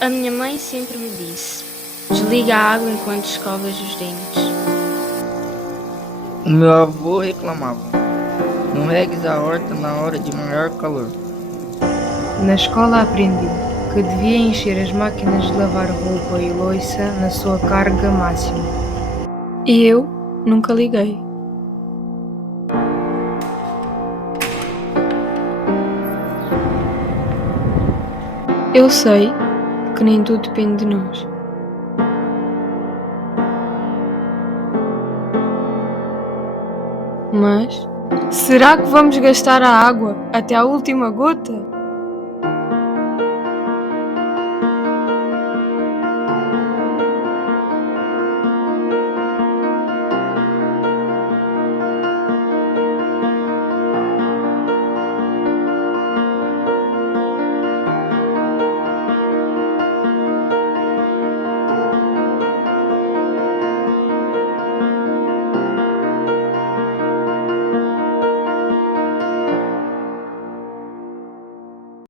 A minha mãe sempre me disse: desliga a água enquanto escovas os dentes. O meu avô reclamava: não regues a horta na hora de maior calor. Na escola aprendi que devia encher as máquinas de lavar roupa e louça na sua carga máxima. E eu nunca liguei. Eu sei que nem tudo depende de nós. Mas será que vamos gastar a água até à última gota?